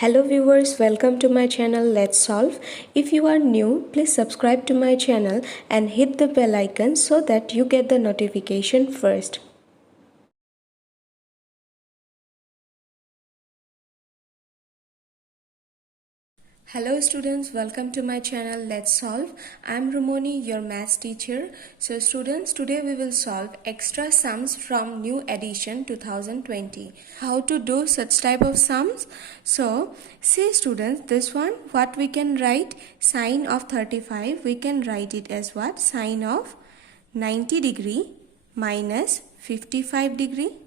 Hello viewers, welcome to my channel Let's Solve. If you are new, please subscribe to my channel and hit the bell icon so that you get the notification first. Hello students, welcome to my channel Let's Solve. I am Rumoni, your maths teacher. So students, today we will solve extra sums from new edition 2020. How to do such type of sums? So see students, this one what we can write, sine of 35, we can write it as what? Sine of 90 degree minus 55 degree,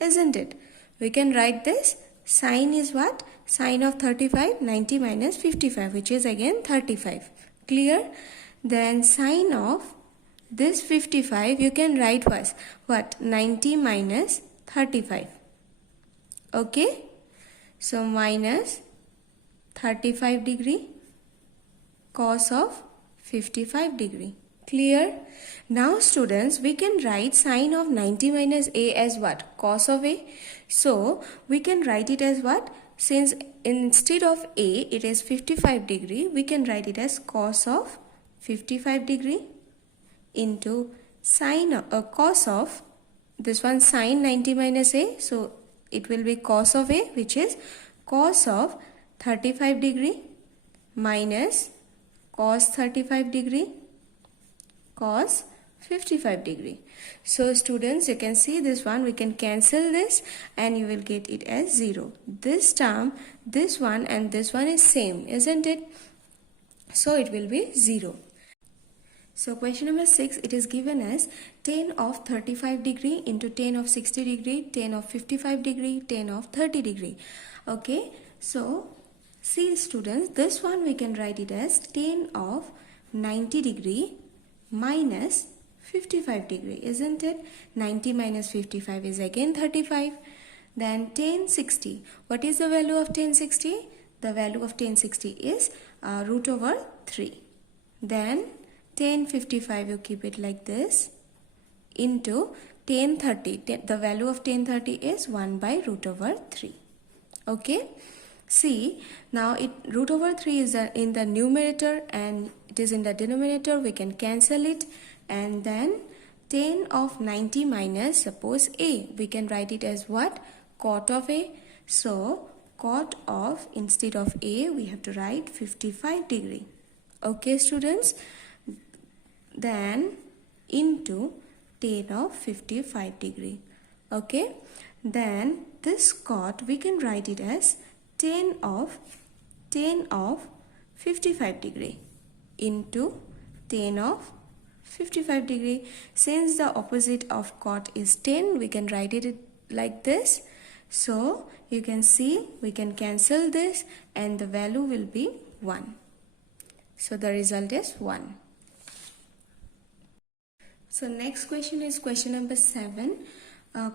isn't it? We can write this. Sine is what? Sine of 35, 90 minus 55, which is again 35. Clear? Then sine of this 55, you can write was what? 90 minus 35. Okay? So minus 35 degree cos of 55 degree. Clear? Now students, we can write sine of 90 minus a as what? Cos of a. So we can write it as what? Since instead of a it is 55 degree, we can write it as cos of 55 degree into sine cos of this one, sine 90 minus a. So it will be cos of a, which is cos of 35 degree minus cos 35 degree cos 55 degree. So students, you can see this one, we can cancel this and you will get it as 0. This term, this one and this one is same, isn't it? So it will be 0. So question number 6, it is given as tan of 35 degree into tan of 60 degree, tan of 55 degree, tan of 30 degree. Okay, so see students, this one we can write it as tan of 90 degree minus 55 degree, isn't it? 90 minus 55 is again 35. Then tan 60. What is the value of tan 60? The value of tan 60 is root over 3. Then tan 55, you keep it like this, into tan 30. The value of tan 30 is 1 by root over 3. Okay. See, now root over 3 is in the numerator and it is in the denominator. We can cancel it, and then tan of 90 minus, suppose a, we can write it as what? Cot of a. So cot of, instead of a, we have to write 55 degree. Okay students, then into tan of 55 degree. Okay, then this cot we can write it as tan of 55 degree into tan of 55 degree. Since the opposite of cot is tan, we can write it like this. So you can see we can cancel this and the value will be 1. So the result is 1. So next question is question number 7.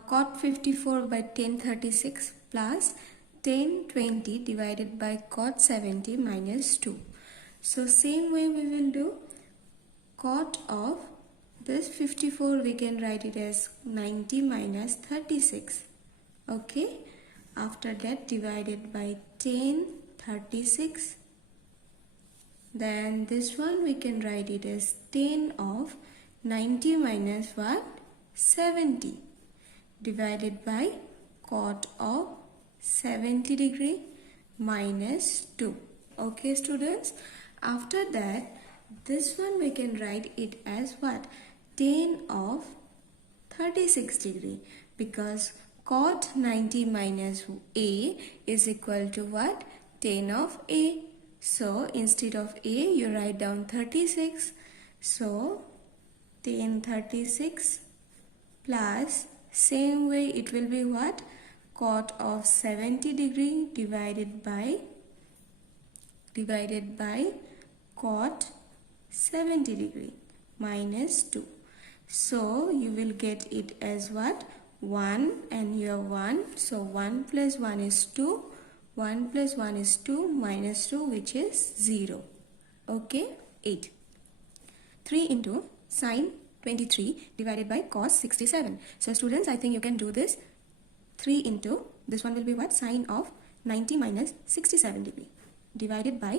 Cot 54 by tan 36 plus tan 20 divided by cot 70 minus 2. So same way we will do. Cot of this 54, we can write it as 90 minus 36. Okay. After that, divided by tan 36. Then this one we can write it as tan of 90 minus what? 70 divided by cot of 70 degree minus 2. Okay students, after that this one we can write it as what? Tan of 36 degree, because cot 90 minus a is equal to what? Tan of a. So instead of a you write down 36. So tan 36 plus, same way it will be what? Cot of 70 degree divided by cot 70 degree minus 2. So you will get it as what? 1 and here 1. So 1 plus 1 is 2. 1 plus 1 is 2 minus 2, which is 0. Okay, 8. 3 into sine 23 divided by cos 67. So students, I think you can do this. 3 into, this one will be what? Sine of 90 minus 67 degree divided by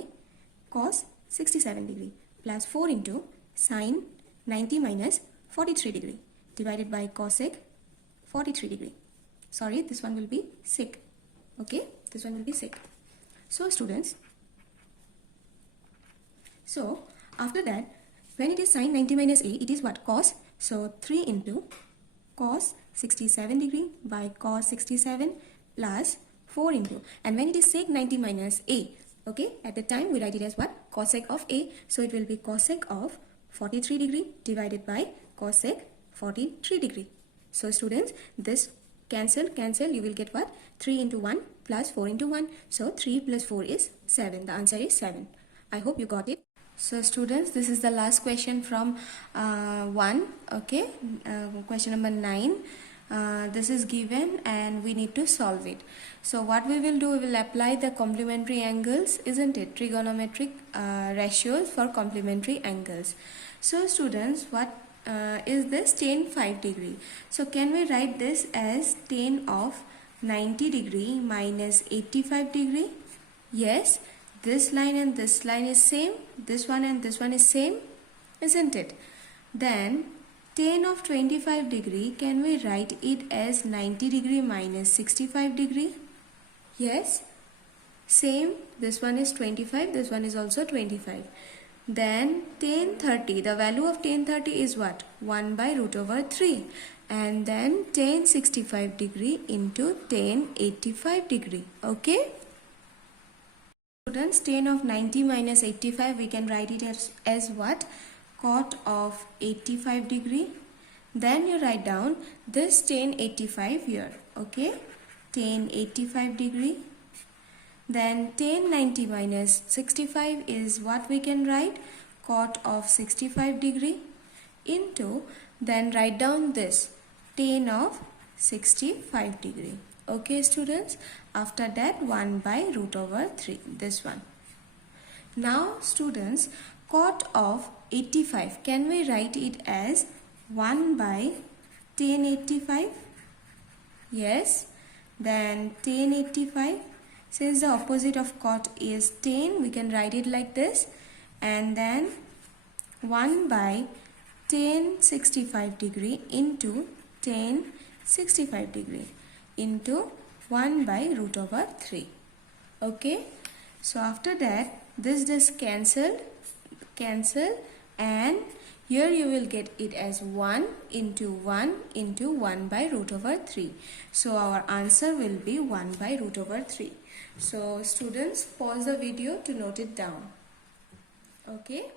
cos 67 degree plus 4 into sin 90 minus 43 degree divided by cosec 43 degree. Sorry, this one will be sec. Okay, this one will be sec. So students, so after that, when it is sin 90 minus a, it is what? Cos. So 3 into cos 67 degree by cos 67 plus 4 into, and when it is sec 90 minus a, okay, at the time we write it as what? Cosec of a. So it will be cosec of 43 degree divided by cosec 43 degree. So students, this cancel, you will get what? 3 into 1 plus 4 into 1. So 3 plus 4 is 7. The answer is 7. I hope you got it. So students, this is the last question from 1. Okay, question number 9. This is given and we need to solve it. So what we will do, we will apply the complementary angles, isn't it? Trigonometric ratios for complementary angles. So students, what is this? Tan 5 degree. So can we write this as tan of 90 degree minus 85 degree? Yes, this line and this line is same. This one and this one is same, isn't it? Then tan of 25 degree, can we write it as 90 degree minus 65 degree? Yes, same. This one is 25, this one is also 25. Then tan 30, the value of tan 30 is what? 1 by root over 3. And then tan 65 degree into tan 85 degree. Okay? Students, tan of 90 minus 85, we can write it as what? Cot of 85 degree. Then you write down this tan 85 here. Okay? Tan 85 degree. Then tan 90 minus 65 is what we can write? Cot of 65 degree into, then write down this tan of 65 degree. Okay students, after that 1 by root over 3, this one. Now students, cot of 85, can we write it as 1 by tan 85? Yes. Then tan 85, since the opposite of cot is tan, we can write it like this. And then 1 by tan 65 degree into tan 65 degree into 1 by root over 3. Okay. So after that, this cancel, and here you will get it as 1 into 1 into 1 by root over 3. So our answer will be 1 by root over 3. So students, pause the video to note it down. Okay.